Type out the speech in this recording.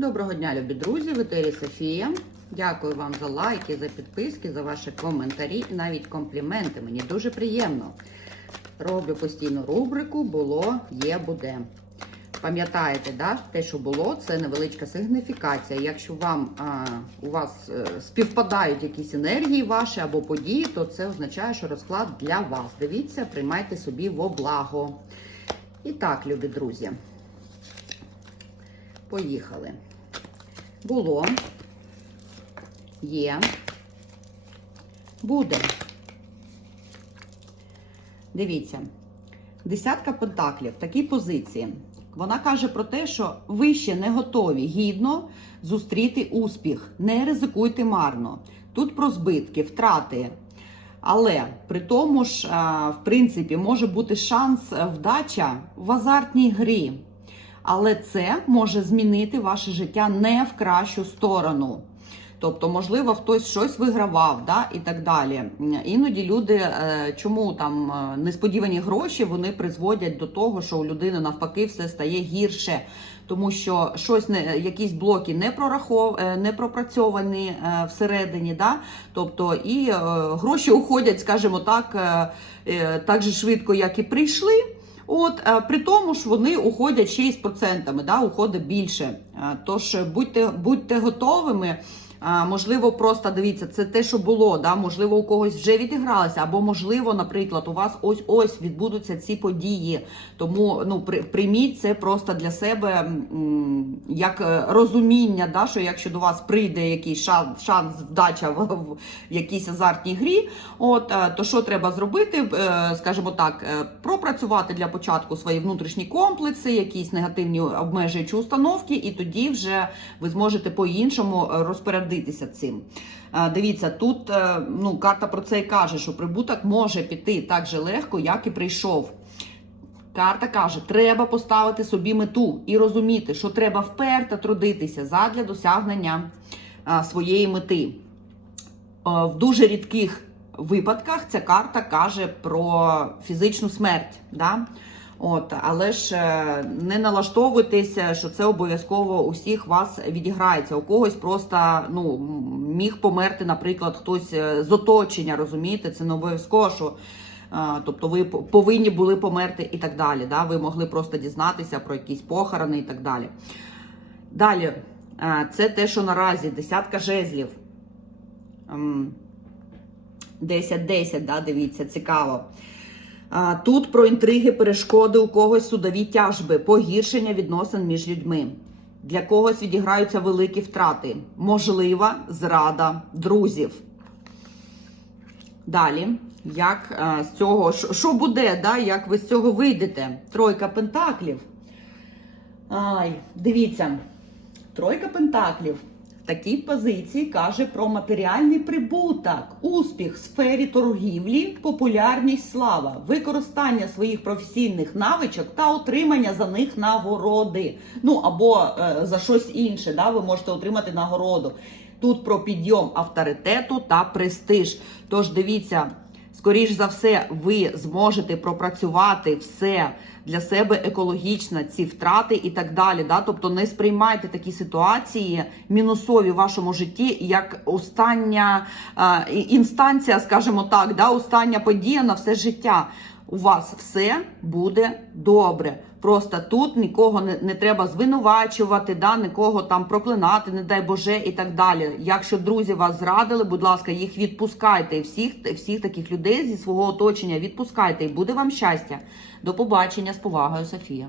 Доброго дня, любі друзі! В етері Софія. Дякую вам за лайки, за підписки, за ваші коментарі і навіть компліменти. Мені дуже приємно. Роблю постійну рубрику Було, є, буде. Пам'ятаєте, да? те, що було, це невеличка сигніфікація. Якщо вам а, у вас е, співпадають якісь енергії ваші або події, то це означає, що розклад для вас. Дивіться, приймайте собі во благо. І так, любі друзі. Поїхали. Було, є, буде. Дивіться, десятка пентаклів в такій позиції. Вона каже про те, що ви ще не готові гідно зустріти успіх. Не ризикуйте марно. Тут про збитки, втрати. Але при тому ж, в принципі, може бути шанс е, вдача в азартній грі. Але це може змінити ваше життя не в кращу сторону. Тобто, можливо, хтось щось вигравав, да, і так далі. Іноді люди, е, чому там е, несподівані гроші, вони призводять до того, що у людини навпаки все стає гірше, тому що щось не якісь блоки не прорахов, е, не пропрацьовані всередині, да, тобто і гроші уходять, скажімо так, так же швидко, як і прийшли. От е, при тому ж вони уходять ще й з процентами, да, уходить більше. Е, Тож будьте будьте готовими. Можливо, просто дивіться, це те, що було. Да? Можливо, у когось вже відігралося, або можливо, наприклад, у вас ось ось відбудуться ці події. Тому ну прийміть це просто для себе як е, розуміння, да? що якщо до вас прийде якийсь шанс, шанс вдача в, в якійсь азартній грі, от е, то що треба зробити? Е, Скажімо так, пропрацювати для початку свої внутрішні комплекси, якісь негативні обмежуючі установки, і тоді вже ви зможете по-іншому е, розпорядитися цим. Дивіться, тут е, ну, карта про це і каже, що прибуток може піти так же легко, як і прийшов. Карта каже, треба поставити собі мету і розуміти, що треба вперто трудитися задля досягнення своєї мети. Е, В дуже рідких випадках ця карта каже про фізичну смерть. Да? От, але ж е, не налаштовуйтеся, що це обов'язково у всіх вас відіграється. У когось просто ну, міг померти, наприклад, хтось е, з оточення, розумієте? Це не обов'язково, що Тобто ви повинні були померти і так далі. Да? Ви могли просто дізнатися про якісь похорони і так далі. Далі, це те, що наразі десятка жезлів. Ем, 10-10, да, дивіться, цікаво. Тут про інтриги, перешкоди, у когось судові тяжби, погіршення відносин між людьми. Для когось відіграються великі втрати, можлива зрада друзів. Далі, як е, з цього, що буде, да, як ви з цього вийдете? Тройка пентаклів. Ай, дивіться, тройка пентаклів в такій позиції каже про матеріальний прибуток, успіх в сфері торгівлі, популярність, слава, використання своїх професійних навичок та отримання за них нагороди. Ну або е, за щось інше, да, ви можете отримати нагороду. Тут про підйом авторитету та престиж. Тож дивіться, скоріш за все, ви зможете пропрацювати все для себе екологічно, ці втрати і так далі. Да? Тобто не сприймайте такі ситуації мінусові в вашому житті як остання е, інстанція, скажімо так, да? остання подія на все життя. У вас все буде добре. Просто тут нікого не, не треба звинувачувати, да, нікого там проклинати, не дай Боже, і так далі. Якщо друзі вас зрадили, будь ласка, їх відпускайте. Всіх, всіх таких людей зі свого оточення відпускайте, і буде вам щастя. До побачення з повагою, Софія.